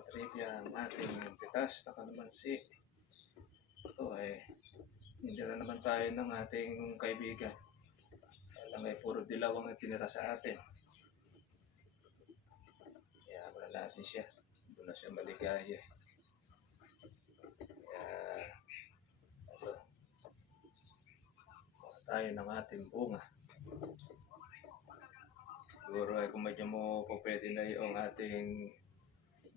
katribya ang ating pitas na kalamansi. Ito ay hindi na naman tayo ng ating kaibigan. Alam ay puro dilaw ang itinira sa atin. Kaya wala natin siya. Doon na siya maligaya. Kaya ito, tayo ng ating bunga. Siguro ay kung medyo mo po pwede na yung ating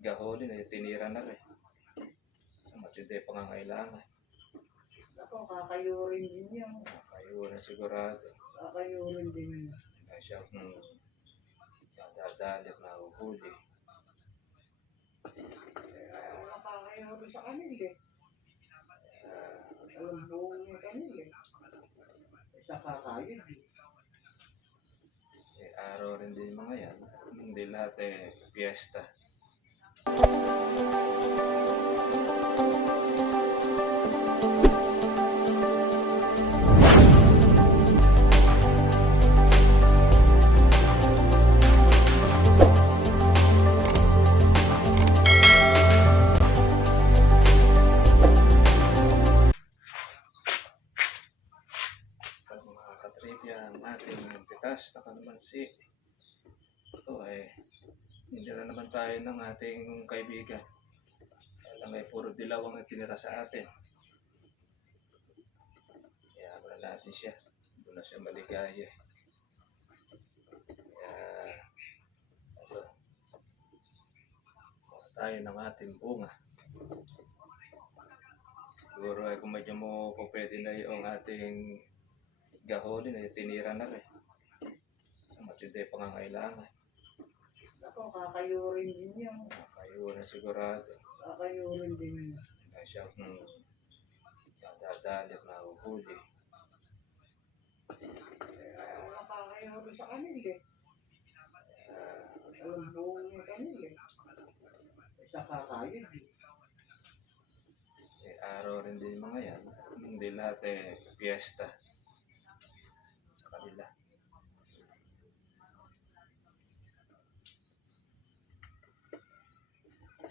gaholi na tinira na rin. Sa matindi pangangailangan. Ako, kakayurin din yan. Kayo na sigurado. Kakayurin din yan. Na siya dadalip na uhuli. Nakakayurin sa kanil eh. Alam buong yung kanil eh. Sa kakayod eh. Araw rin din mga yan. Hindi lahat piyesta. Ang ating pitas na kalamansi. Ito ay hindi na naman tayo ng ating kaibigan. Alam ay puro dilaw ang itinira sa atin. Kaya wala natin siya. Doon na siya maligaya. Kaya ito, tayo ng ating bunga. Siguro ay kung medyo mo po pwede na yung ating gaholi na tinira na rin. Sa matindi pangangailangan. Ako, kakayurin din yan. Kayo na sigurado. Kakayurin din yan. Na siya dadalip na uhuli. Nakakayurin sa kanil eh. Alam buong yung kanil eh. Sa kakayod eh. Araw rin din mga yan. Hindi lahat piyesta sa kanila.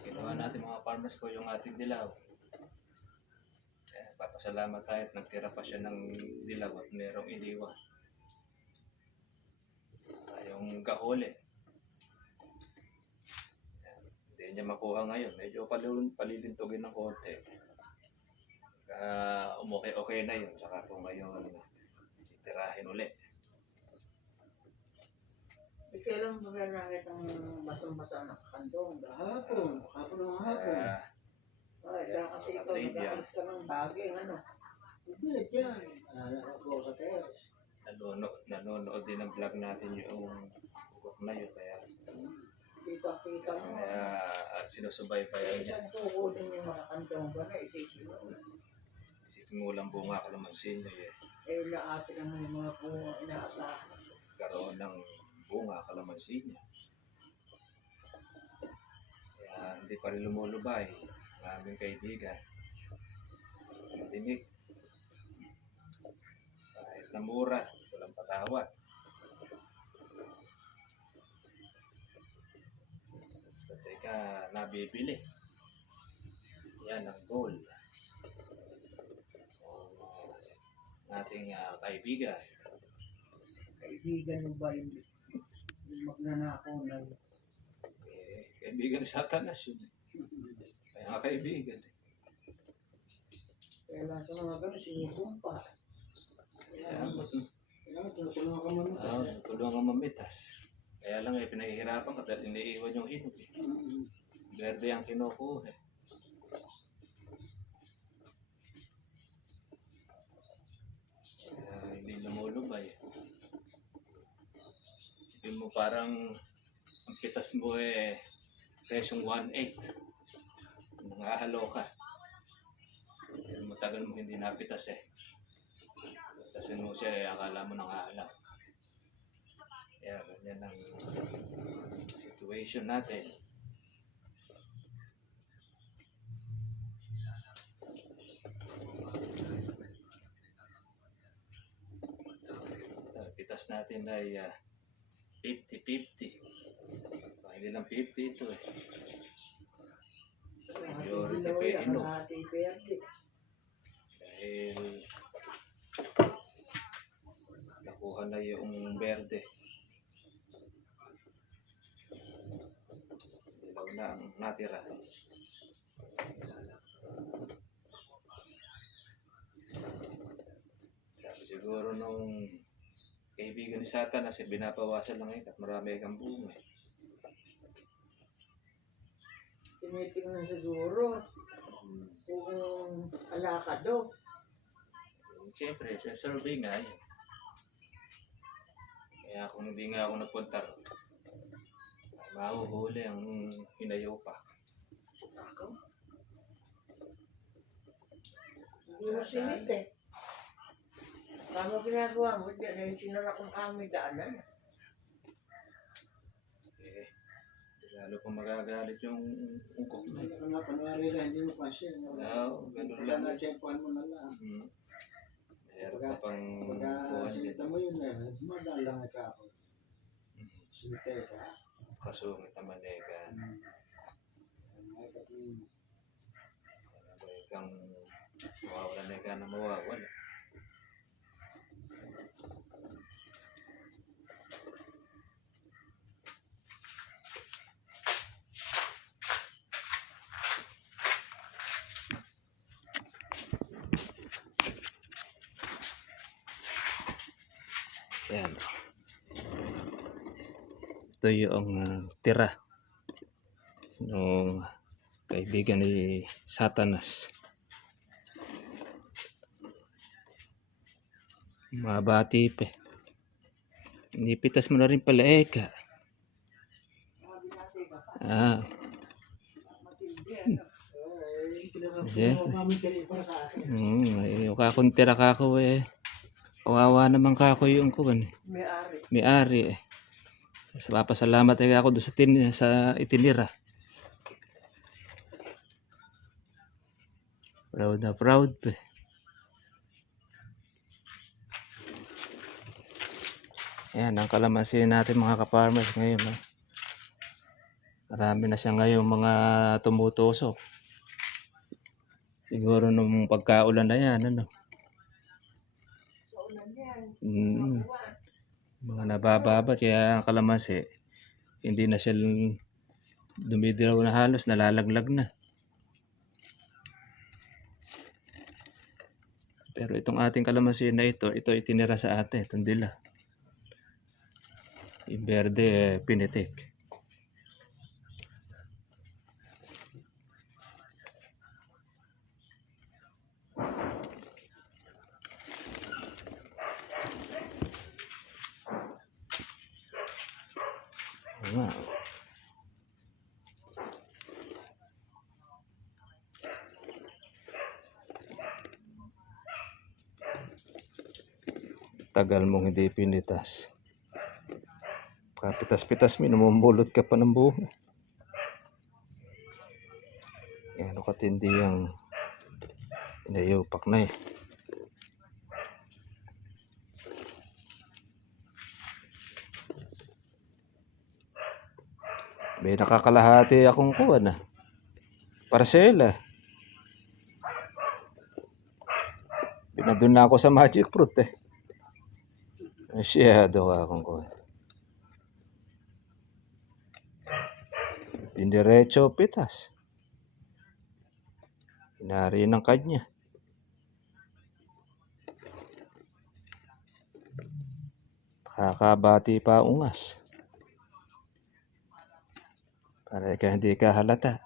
Ginawa natin mga farmers ko yung ating dilaw. Papasalamat tayo at nagtira pa siya ng dilaw at merong iniwan. Yung gahuli. Hindi niya makuha ngayon. Medyo palilintugin ng konti. Okay na yun. Saka po ngayon, titirahin ulit. Kailan ba nakita ang basang-basa ng kandong? Hapon ng hapon. Ay, kaya kasi ikaw nag-aalis ka ng bagay, ano? Hindi, yan. Nakagawa sa teres. Nanonood din ang vlog natin yung book na yun. Kaya Kita mo. Kaya sinusubaybayan niya. Saan kukunin yung mga kandong ba na isipin mo? Isipin mo lang bunga kalamansi niya Eh, lahat naman yung mga bunga inaasahan. karoon ng bunga kalamansi niya. Kaya hindi pa rin lumulubay ang aming kaibigan. Dinig. Kahit na mura, walang patawad. Basta teka, nabibili. Yan ang goal. Ating kaibigan. Kaibigan mo ba yung magnanakaw na yun? Kaibigan ni Satanas yun. Kaya kaibigan. Kaya lang sa mga gano'n, sinusumpa. Kaya tinutulungan ka mamitas. Tulungan kang mamitas. Kaya lang pinahihirapan ka dahil iniiwan yung hinog. Berde ang kinukuha. Hindi lumulubay. Isipin mo parang ang pitas mo presyong 1/8. Nangahalo ka. Matagal mo hindi napitas Pitasin mo siya akala mo nangahalo. Kaya ganyan ang situation natin. Pitas natin ay 50-50. Hindi lang 50 ito Priority Dilaw pa yan, inom. kalahati verde. Dahil nakuha na yung berde. Dilaw na ang natira. Sabi siguro nung kaibigan ni Satan na binabawasan lang at marami kang bunga. Tinitingnan siguro kung alakado. Siyempre, sa survey nga yun. Kaya kung hindi nga ako nagpunta ron, mahuhuli ang hinayopak. Ako? Hindi mo sinit eh. Tama ginagawa mo dyan eh, sinara kong kami daanan. Eh, lalo kung magagalit yung ungkok mo. Hindi ka nga, panwari lang, hindi mo kasi. Oo, ganun Wala lang. na, tsempuan mo na lang. Meron pa pang Pagka kuhan din. sinita mo yun eh, madalang ka ako. Sinita ka. Kasungit naman eh ka. Kang mawawalan na ka na mawawala. Yan. Ito yung tira ng kaibigan ni Satanas. Mabati pa. Nipitas mo na rin pala Eka. Ah. Yeah. Yung kakuntira ka ako eh. Kawawa naman ka ako yung kuwan. May-ari. May-ari eh. So, papasalamat eh ako doon sa itinira. Proud na proud pa. Ayan, ang kalamansi natin mga ka-farmers ngayon. Marami na siya ngayon mga tumutusok. Siguro nung pagkaulan na yan, ano? Mga nabababat, kaya ang kalamansi, hindi na siya dumidilaw na halos, nalalaglag na. Pero itong ating kalamansi na ito itinira sa atin, itong dila. Yung berde, pinitik. Wow. Tagal mong hindi pinitas. Kapitas-pitas mo, namumulot ka pa ng bunga. Yan, katindi ang inayopak na eh. May nakakalahati akong kuwan ah. Parcela. Pinadun na ako sa magic fruit eh. Masyado ka akong kuwan. Pindiretso pitas. Pinari ng kanya. Kakabati pa ungas. Para ka hindi ka halata.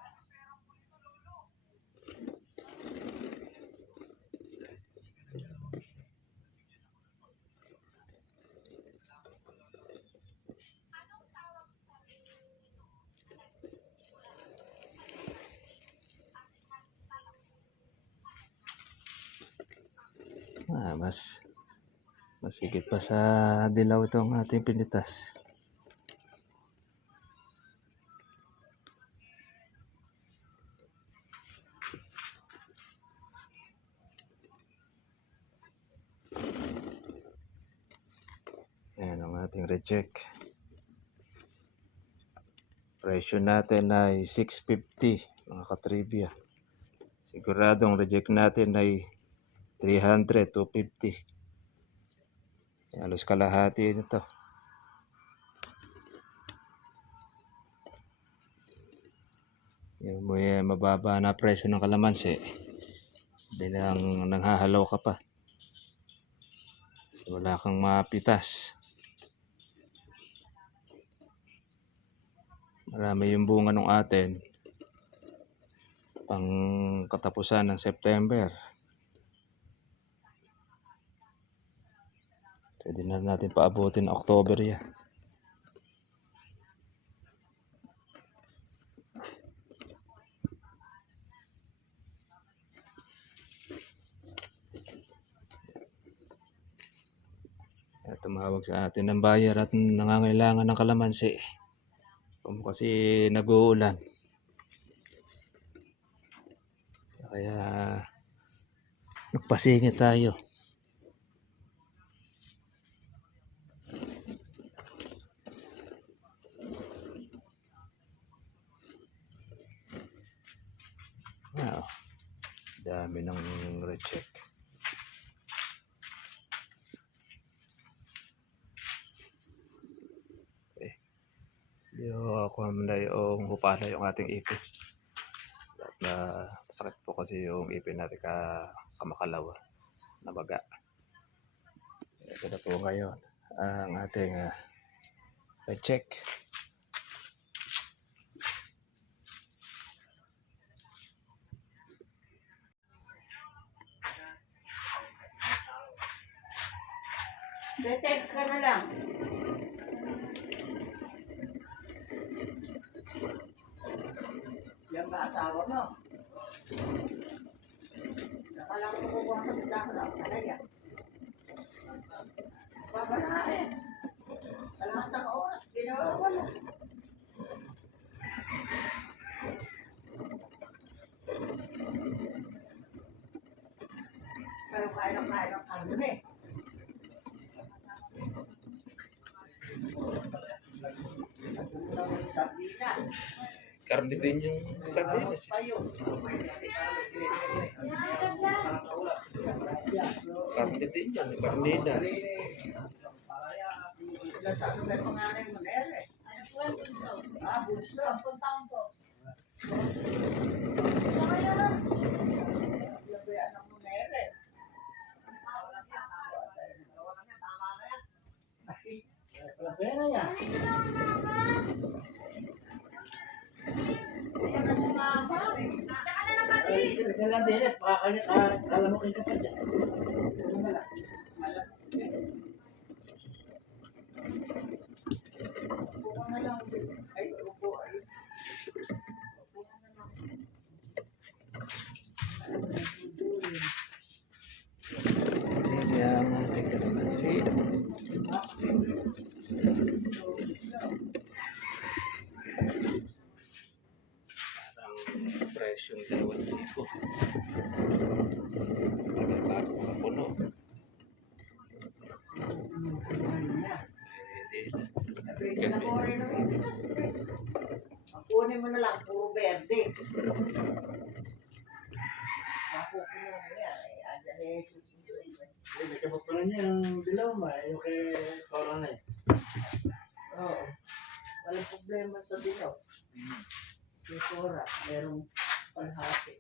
Mas higit pa sa dilaw itong ating pinitas. Ayan ang ating reject. Presyo natin ay 650 mga katribya. Siguradong reject natin ay 300, 250. Halos kalahati nito. Yung may mababa na presyo ng kalamansi, bilang nanghahalaw ka pa. So, wala kang mapitas. Marami yung bunga ng atin pang katapusan ng September. Pwede na natin paabutin October yan. Tumawag sa atin ng buyer at nangangailangan ng kalamansi. Kasi nag-uulan. Kaya nagpasingit tayo. Wow. Dami ng recheck. Ako muna yung hupala yung ating ipin. At sakit po kasi yung ipin natin kamakalawa na baga. Ito na po ngayon ang ating check. Text ka na lang. Yan ba asawa mo? Nakalang ko kukuha sa dalang. Ano yan? Babanahin. Kalahat ng oras. Ginawa wala. Pero kaya ng karne eh. Karne din yung sardinas. Karne din yan, karninas. Pera yan. Kailan din at kalamukin ka pa dyan. Ano na lang? Hindi ang ating kalamansi. Parang presyong 2,000. Bago kapuno. Kunin mo na lang, puro verde. Makukunin mo yan. Ayan eh. May kapapunan niya yung dilaw ma. Yung kay Corona eh. Oo. Walang problema sa dilaw. Yung sora, merong palhati.